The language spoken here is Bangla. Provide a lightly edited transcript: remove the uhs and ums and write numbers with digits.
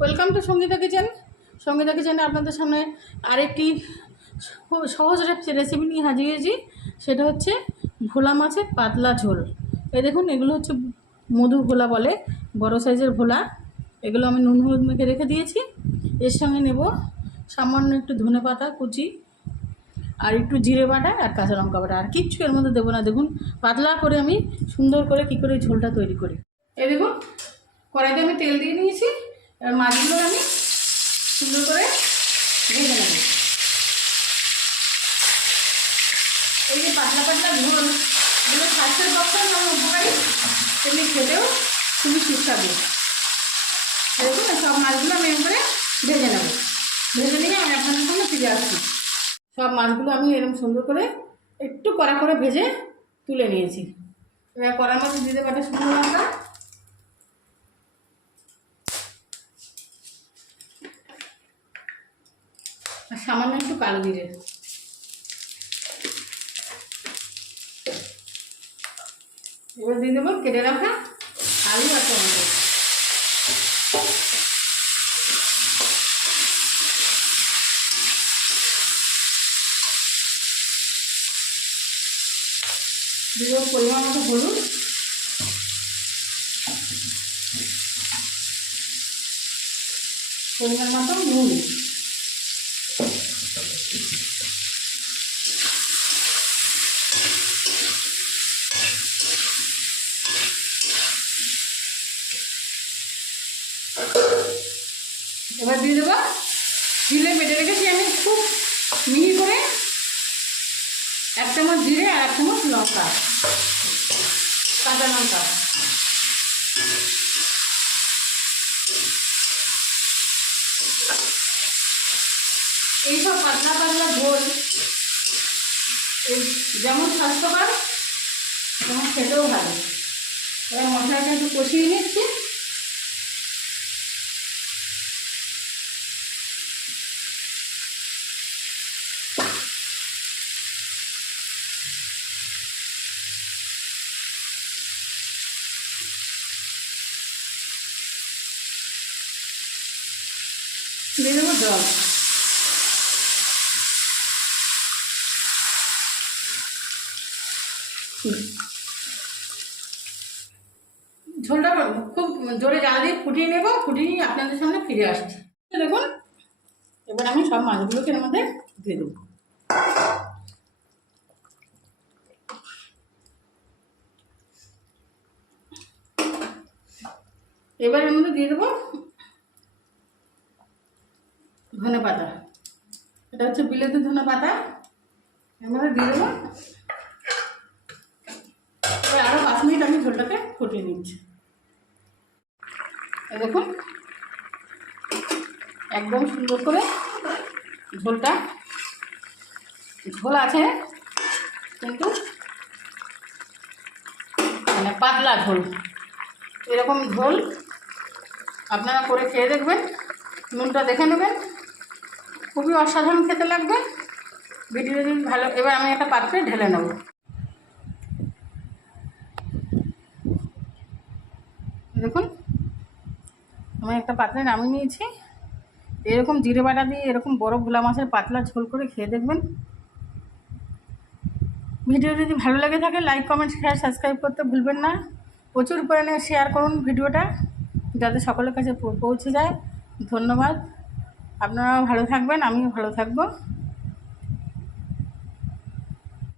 Welcome to Sangeeta kitchen. Sangeeta কিচেনে আপনাদের সামনে আরেকটি সহজ রেসিপি নিয়ে হাজির হয়েছি। সেটা হচ্ছে ভোলা মাছের পাতলা ঝোল। এই দেখুন, এগুলো হচ্ছে মধু ভোলা বলে, বড় সাইজের ভোলা। এগুলো আমি নুন হলুদ মেখে রেখে দিয়েছি। এর সঙ্গে নেব সামান্য একটু ধনে পাতা কুচি, আর একটু জিরে বাটা আর কাঁচা লঙ্কা বাটা, আর কিচ্ছু এর মধ্যে দেবো না। দেখুন পাতলা করে আমি সুন্দর করে কী করে ঝোলটা তৈরি করি। এই দেখুন, কড়াইতে আমি তেল দিয়ে নিয়েছি। এবার মাছগুলো আমি সুন্দর করে ভেজে নেব। এই যে পাতলা পাতলা ঝোল, এগুলো স্বাস্থ্যের পক্ষে যেমন উপকারী, তেমনি খেতেও খুবই সুস্বাদু। দেখুন, সব মাছগুলো আমি এরকম ভেজে নেব। ভেজে নিয়ে আমি আপনাদের সামনে ফিরে আসছি। সব মাছগুলো আমি এরকম সুন্দর করে একটু কড়া করে ভেজে তুলে নিয়েছি। এবার কড়ার মধ্যে দিয়ে দেবো একটা শুকনো লঙ্কা, আর সামান্য একটু কালো জিরে। এবার দিয়ে দেবো কেটে রাখা আলু আর টমেটো। দিয়ে দেবো পরিমাণ মতো হলুদ, পরিমাণ মতো নুন। এবার দিয়ে দেবো জিরে বেটে রেখেছি আমি খুব মিহি করে, 1 চামচ জিরে আর 1 চামচ লঙ্কা, কাঁচা লঙ্কা। এইসব পাতলা পাতলা ঝোল যেমন স্বাস্থ্যকর তেমন খেতেও ভালো। এবার মশলাটা একটু কষিয়ে নিচ্ছি। দিয়ে দেবো জল। ঝোলটা খুব জোরে জাল দিয়ে ফুটিয়ে নেব। ফুটিয়ে নিয়ে আপনাদের সামনে ফিরে আসছি। দেখুন, এবার আমি সব মাছগুলোকে এর মধ্যে দিয়ে দেবো। এবার এর মধ্যে দিয়ে দেবো ধনে পাতা। এটা হচ্ছে বিলেতি ধনে পাতা, এর মধ্যে দিয়ে দেবো। এবার আরও 5 মিনিট আমি ঝোলটাকে ফুটিয়ে নিচ্ছি। দেখুন, একদম সুন্দর করে ঝোলটা ঝোল আছে, কিন্তু মানে পাতলা ঝোল। এরকম ঝোল আপনারা করে খেয়ে দেখবেন, নুনটা দেখে নেবেন, খুবই অসাধারণ খেতে লাগবে। ভিডিও যদি ভালো, এবার আমি একটা পাত্রে ঢেলে নেব। দেখুন, আমি একটা পাত্রে নামিয়ে নিয়েছি। এরকম জিরে বাটা দিয়ে এরকম বড় ভোলা মাছের পাতলা ঝোল করে খেয়ে দেখবেন। ভিডিও যদি ভালো লেগে থাকে লাইক কমেন্ট শেয়ার সাবস্ক্রাইব করতে ভুলবেন না। প্রচুর পরিমাণে শেয়ার করুন ভিডিওটা, যাতে সকলের কাছে পৌঁছে যায়। ধন্যবাদ। আপনারাও ভালো থাকবেন, আমিও ভালো থাকবো।